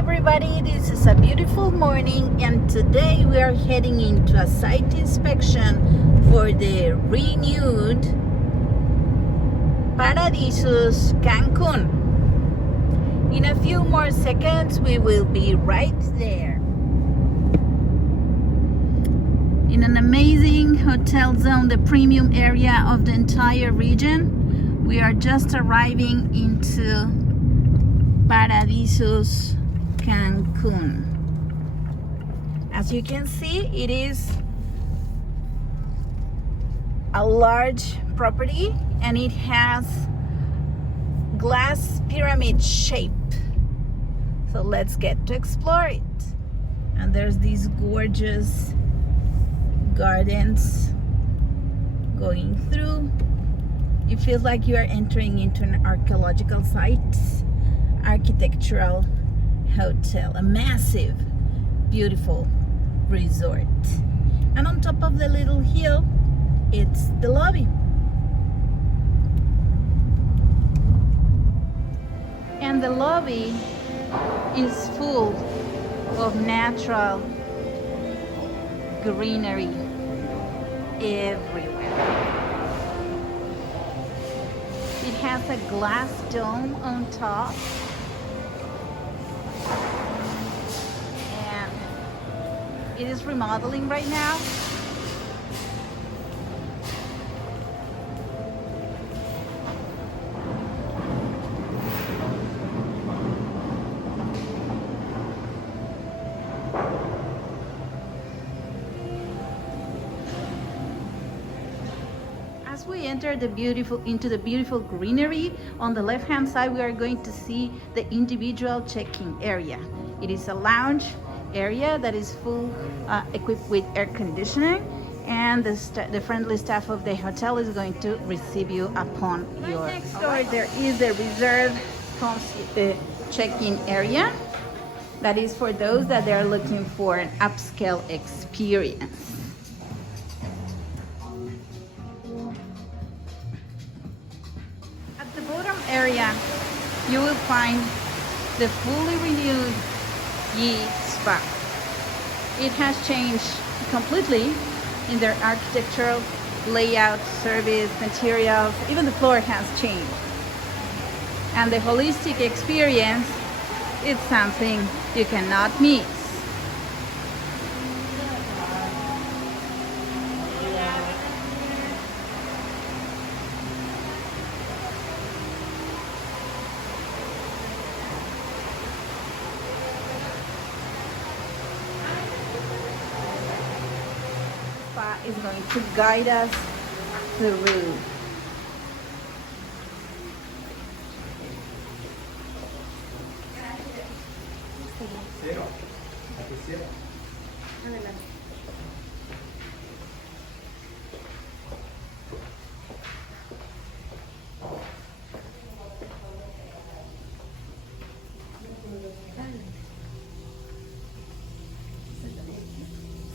everybody, this is a beautiful morning and today we are heading into a site inspection for the renewed Paradisus Cancun. In a few more seconds we will be right there. In an amazing hotel zone, the premium area of the entire region, we are just arriving into Paradisus Cancun. As you can see, it is a large property and it has glass pyramid shape. So let's get to explore it. And there's these gorgeous gardens going through. It feels like you are entering into an archaeological site, architectural hotel, a massive, beautiful resort. And on top of the little hill, it's the lobby. And the lobby is full of natural greenery everywhere. It has a glass dome on top, and it is remodeling right now. As we enter into the beautiful greenery, on the left hand side we are going to see the individual check-in area. It is a lounge area that is full equipped with air conditioning, and the friendly staff of the hotel is going to receive you upon your next door. There is the reserved check-in area that is for those that they are looking for an upscale experience. At the bottom area, you will find the fully renewed Yi Spa. It has changed completely in their architectural layout, service, materials, even the floor has changed. And the holistic experience is something you cannot miss. Is going to guide us through.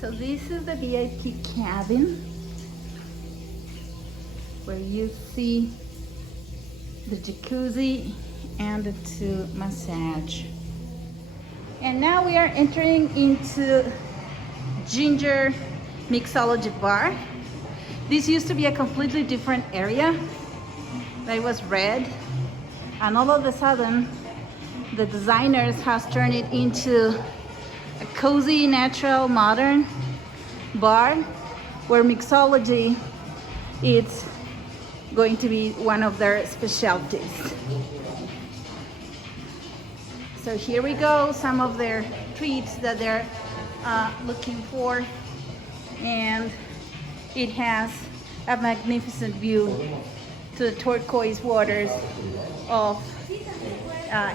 So this is the VIP cabin where you see the jacuzzi and the two massage. And now we are entering into Ginger Mixology Bar. This used to be a completely different area. That was red, and all of a sudden the designers has turned it into a cozy, natural, modern bar where mixology is going to be one of their specialties. So here we go, some of their treats that they're looking for, and it has a magnificent view to the turquoise waters of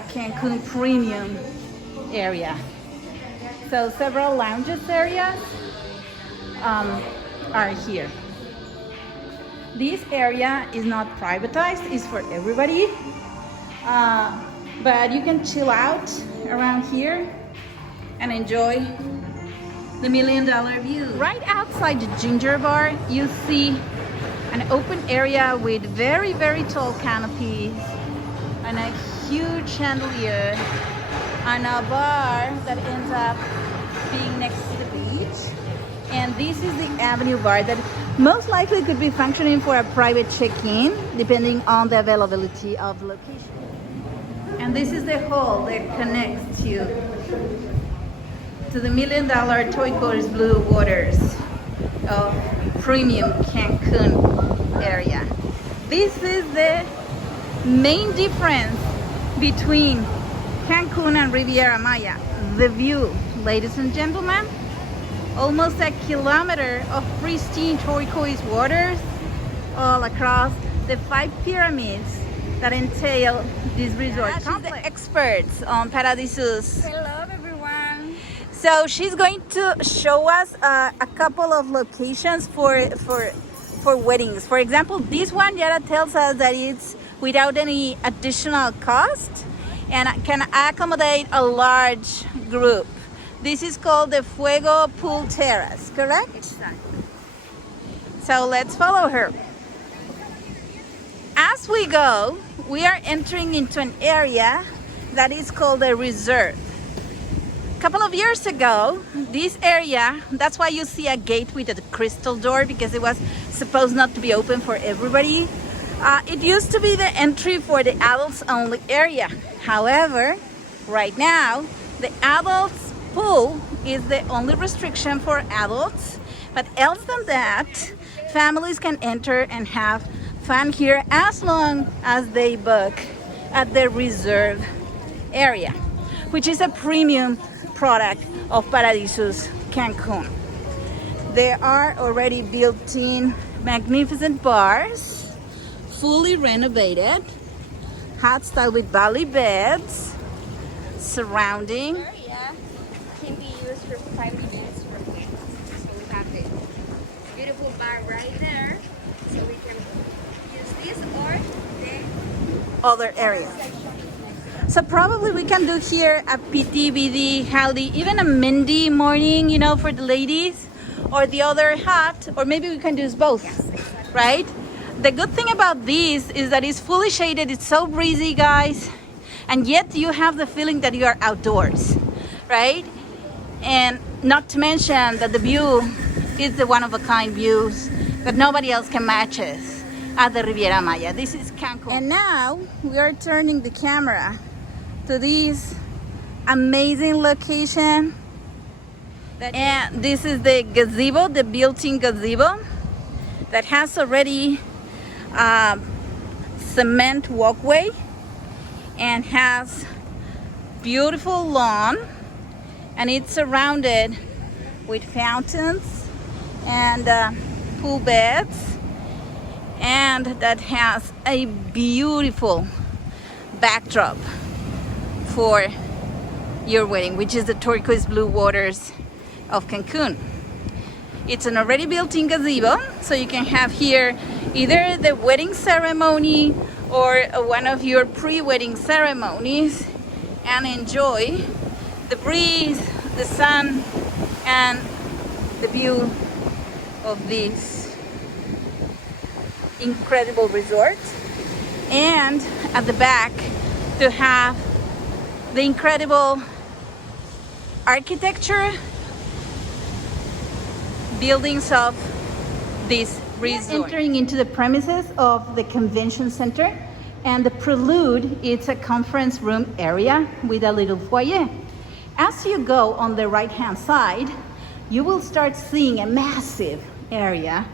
Cancun premium area. So several lounges areas are here. This area is not privatized, it's for everybody. But you can chill out around here and enjoy the $1 million view. Right outside the Ginger Bar, you see an open area with very, very tall canopies and a huge chandelier and a bar that ends up being next to the beach. And this is the Avenue Bar that most likely could be functioning for a private check-in, depending on the availability of the location. And this is the hall that connects you to the $1 million turquoise blue waters of premium Cancun area. This is the main difference between Cancun and Riviera Maya. The view, ladies and gentlemen. Almost a kilometer of pristine turquoise waters all across the 5 pyramids that entail this resort complex. She's the experts on Paradisus. Hello everyone. So she's going to show us a couple of locations for weddings. For example, this one, Yara tells us that it's without any additional cost and can accommodate a large group. This is called the Fuego Pool Terrace, correct? Exactly. So let's follow her. As we go, we are entering into an area that is called a resort. A couple of years ago, this area, that's why you see a gate with a crystal door, because it was supposed not to be open for everybody. It used to be the entry for the adults only area. However, right now, the adults pool is the only restriction for adults, but else than that, families can enter and have fun here as long as they book at the reserve area, which is a premium product of Paradisus Cancun. There are already built-in magnificent bars, fully renovated, hot style with valley beds surrounding. Area can be used for 5 minutes from here. So we have the beautiful bar right there. So we can use this or the Other areas. So probably we can do here a PT, BD, Haldi, even a Mindy morning, you know, for the ladies, or the other hot, or maybe we can do both, right? The good thing about this is that it's fully shaded, it's so breezy, guys, and yet you have the feeling that you are outdoors, right? And not to mention that the view is the one-of-a-kind views that nobody else can match us at the Riviera Maya. This is Cancun. And now we are turning the camera to this amazing location. And this is the gazebo, the built-in gazebo that has already cement walkway and has beautiful lawn, and it's surrounded with fountains and pool beds, and that has a beautiful backdrop for your wedding, which is the turquoise blue waters of Cancun. It's an already built-in gazebo, so you can have here either the wedding ceremony or one of your pre-wedding ceremonies and enjoy the breeze, the sun, and the view of this incredible resort. And at the back to have the incredible architecture buildings of this resort. Entering into the premises of the convention center, and the prelude, it's a conference room area with a little foyer. As you go on the right hand side, you will start seeing a massive area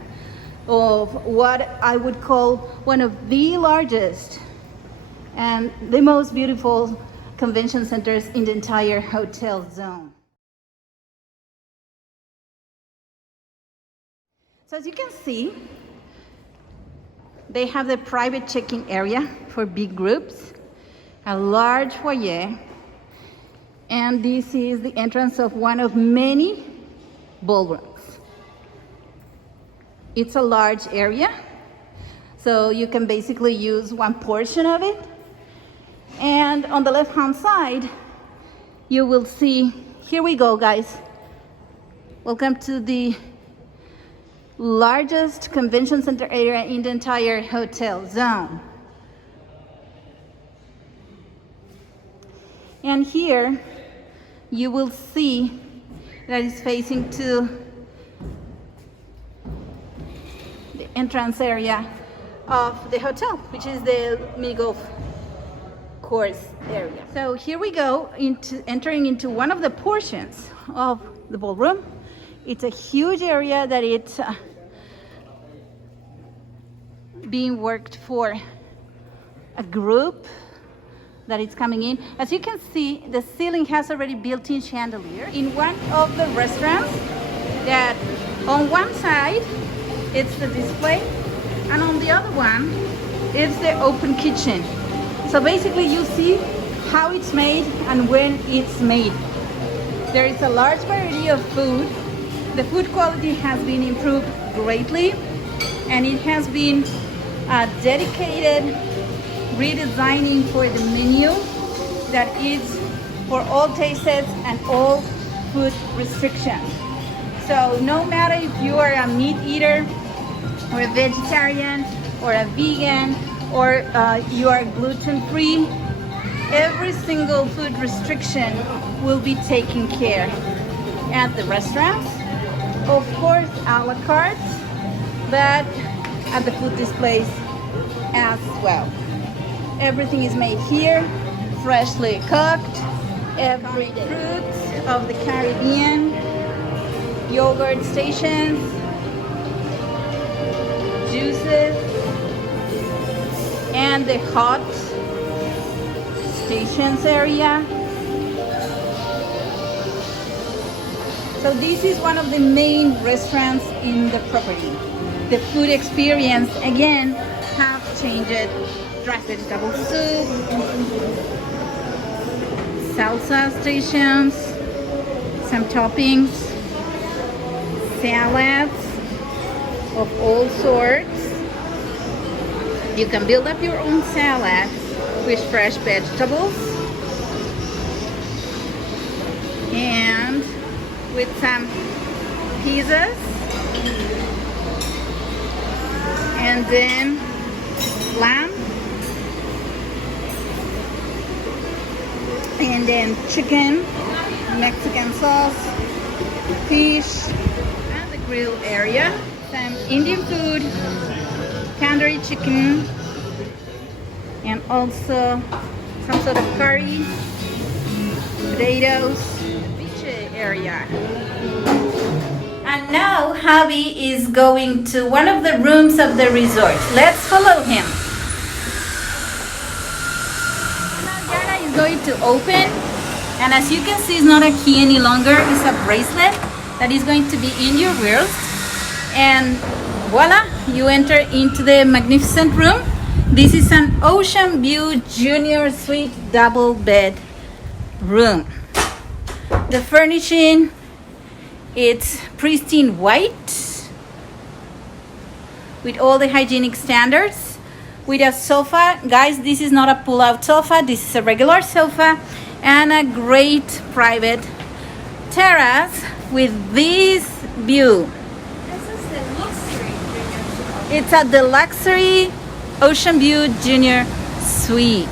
of what I would call one of the largest and the most beautiful convention centers in the entire hotel zone. So as you can see, they have the private check-in area for big groups, a large foyer, and this is the entrance of one of many ballrooms. It's a large area, so you can basically use one portion of it. And on the left-hand side, you will see, here we go, guys. Welcome to the largest convention center area in the entire hotel zone. And here you will see that it's facing to the entrance area of the hotel, which is the mini golf course area. So here we go entering into one of the portions of the ballroom. It's a huge area that it's being worked for a group that is coming in. As you can see, the ceiling has already built-in chandelier. In one of the restaurants, that on one side it's the display, and on the other one it's the open kitchen. So basically you see how it's made and when it's made. There is a large variety of food. The food quality has been improved greatly, and it has been dedicated redesigning for the menu that is for all tastes and all food restrictions. So no matter if you are a meat eater or a vegetarian or a vegan or you are gluten-free, every single food restriction will be taken care at the restaurants. Of course, a la carte, but at the food displays as well. Everything is made here, freshly cooked. Every fruit of the Caribbean, yogurt stations, juices, and the hot stations area. So this is one of the main restaurants in the property. The food experience again have changed drastic. Vegetable soup, salsa stations, some toppings, salads of all sorts. You can build up your own salad with fresh vegetables and with some pizzas, and then lamb, and then chicken, Mexican sauce, fish, and the grill area, some Indian food, tandoori chicken, and also some sort of curry, potatoes, beach area. And now Javi is going to one of the rooms of the resort. Let's follow him. Now Yana is going to open, and as you can see, it's not a key any longer, it's a bracelet that is going to be in your wrist. And voila, you enter into the magnificent room. This is an ocean view junior suite double bed room. The furnishing, it's pristine white with all the hygienic standards, with a sofa. Guys, this is not a pull-out sofa, this is a regular sofa, and a great private terrace with this view. This is the luxury. It's a deluxe ocean view junior suite.